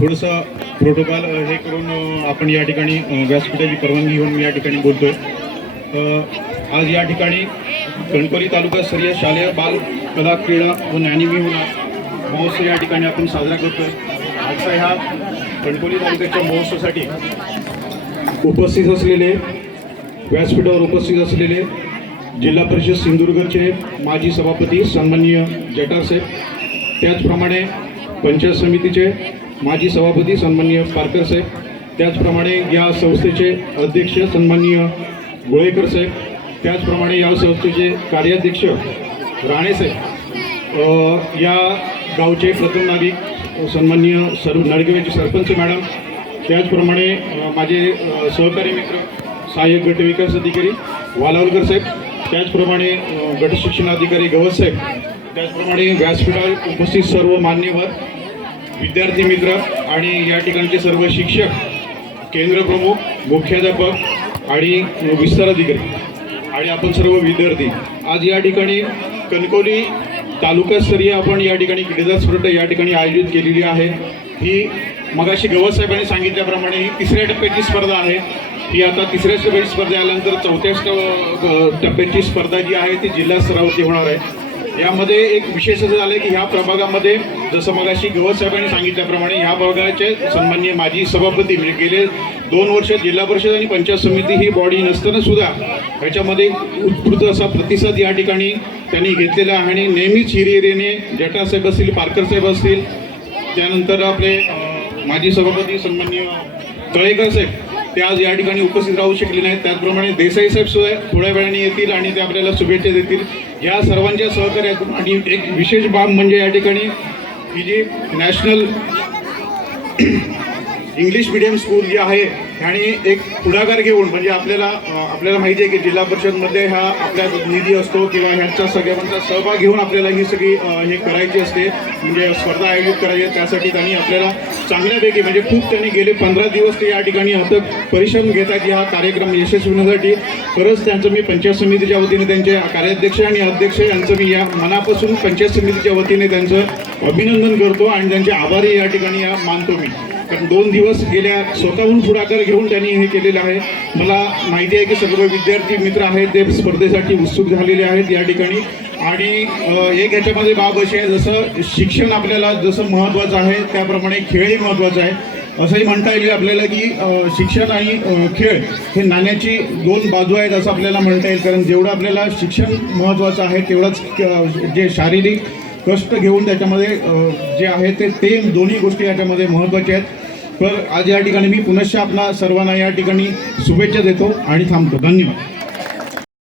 थोडंसं प्रोटोकॉल हे करून आपण या ठिकाणी व्यासपीठाची परवानगी घेऊन मी या ठिकाणी बोलतोय। आज या ठिकाणी कणकवली तालुकास्तरीय शालेय बाल कला क्रीडा व ज्ञानिमी होणार महोत्सव या ठिकाणी आपण साजरा करतोय। आजचा ह्या कणकवली तालुक्याच्या महोत्सवासाठी उपस्थित असलेले व्यासपीठावर उपस्थित असलेले जिल्हा परिषद सिंधुदुर्गचे माजी सभापती सन्माननीय जटार साहेब, त्याचप्रमाणे पंचायत समितीचे माजी सभापती सन्माननीय पारकर साहेब, त्याचप्रमाणे या संस्थेचे अध्यक्ष सन्माननीय गोळेकर साहेब, त्याचप्रमाणे या संस्थेचे कार्याध्यक्ष राणे साहेब, या गावचे प्रथम नागरिक सन्माननीय नडगवेचे सरपंच मॅडम, त्याचप्रमाणे माझे सहकारी मित्र सहाय्यक गट विकास अधिकारी वालावलकर साहेब, त्याचप्रमाणे गट शिक्षण अधिकारी गवस साहेब, त्याचप्रमाणे व्यासपीठावर उपस्थित सर्व मान्यवर विद्यार्थी मित्र आणि या ठिकाणचे सर्व शिक्षक, केंद्र प्रमुख, मुख्याध्यापक आणि विस्तार अधिकारी आणि आपण सर्व विद्यार्थी आज या ठिकाणी कणकवली तालुकास्तरीय आपण या ठिकाणी क्रीडा स्पर्धा या ठिकाणी आयोजित केलेली आहे। ही मगाशी गवस साहेबांनी सांगितल्याप्रमाणे ही तिसऱ्या टप्प्याची स्पर्धा आहे। ही आता तिसऱ्या टप्प्याची स्पर्धा आल्यानंतर चौथ्या टप्प्याची स्पर्धा जी आहे ती जिल्हा स्तरावरती होणार आहे। यामध्ये एक विशेष असं झालं की ह्या प्रभागामध्ये जसं मगाशी गवस साहेबांनी सांगितल्याप्रमाणे ह्या प्रभागाचे सन्माननीय माजी सभापती म्हणजे गेले 2 वर्ष जिल्हा परिषद आणि पंचायत समिती ही बॉडी नसताना सुद्धा ह्याच्यामध्ये उत्स्फूर्त असा प्रतिसाद या ठिकाणी त्यांनी घेतलेला आहे आणि नेहमीच हिरिरीने जटार साहेब असतील, पारकर साहेब असतील, त्यानंतर आपले माजी सभापती सन्माननीय तळेकर साहेब ते आज या ठिकाणी उपस्थित राहू शकले नाहीत। त्याचप्रमाणे देसाई साहेब सुद्धा थोड्या वेळाने येतील आणि ते आपल्याला शुभेच्छा देतील। या सर्वांच्या सहकार्यातून आणि एक विशेष बाब म्हणजे या ठिकाणी ही जी नॅशनल इंग्लिश मीडियम स्कूल जी आहे आणि एक पुढाकार घेऊन म्हणजे आपल्याला माहिती आहे की जिल्हा परिषदमध्ये हा आपल्या निधी असतो किंवा ह्यांचा सगळ्यांचा सहभाग घेऊन आपल्याला ही सगळी हे करायची असते म्हणजे स्पर्धा आयोजित करायची आहे। त्यासाठी त्यांनी आपल्याला चांगल्यापैकी म्हणजे खूप त्यांनी गेले 15 दिवस ते या ठिकाणी अथक परिश्रम घेतात हा कार्यक्रम यशस्वी होण्यासाठी। खरंच त्यांचं मी पंचायत समितीच्या वतीने त्यांचे कार्याध्यक्ष आणि अध्यक्ष यांचं मी या मनापासून पंचायत समितीच्या वतीने त्यांचं अभिनंदन करतो आणि त्यांचे आभारी या ठिकाणी मानतो मी। कारण 2 दिवस गेल्या स्वतःहून पुढाकार घेऊन त्यांनी हे केलेलं आहे। मला माहिती आहे की सर्व विद्यार्थी मित्र आहेत ते स्पर्धेसाठी उत्सुक झालेले आहेत या ठिकाणी आणि एक ह्याच्यामध्ये बाब अशी आहे जसं शिक्षण आपल्याला जसं महत्त्वाचं आहे त्याप्रमाणे खेळही महत्त्वाचं आहे। असंही म्हणता येईल आपल्याला की शिक्षण आणि खेळ हे नाण्याची 2 बाजू आहेत असं आपल्याला म्हणता येईल। कारण जेवढं आपल्याला शिक्षण महत्त्वाचं आहे तेवढंच जे शारीरिक कष्ट घेऊन त्याच्यामध्ये जे आहे ते दोन्ही गोष्टी याच्यामध्ये महत्त्वाच्या आहेत। तर आज या ठिकाणी मी पुनश्च आपणा सर्वांना या ठिकाणी शुभेच्छा देतो आणि थांबतो। धन्यवाद।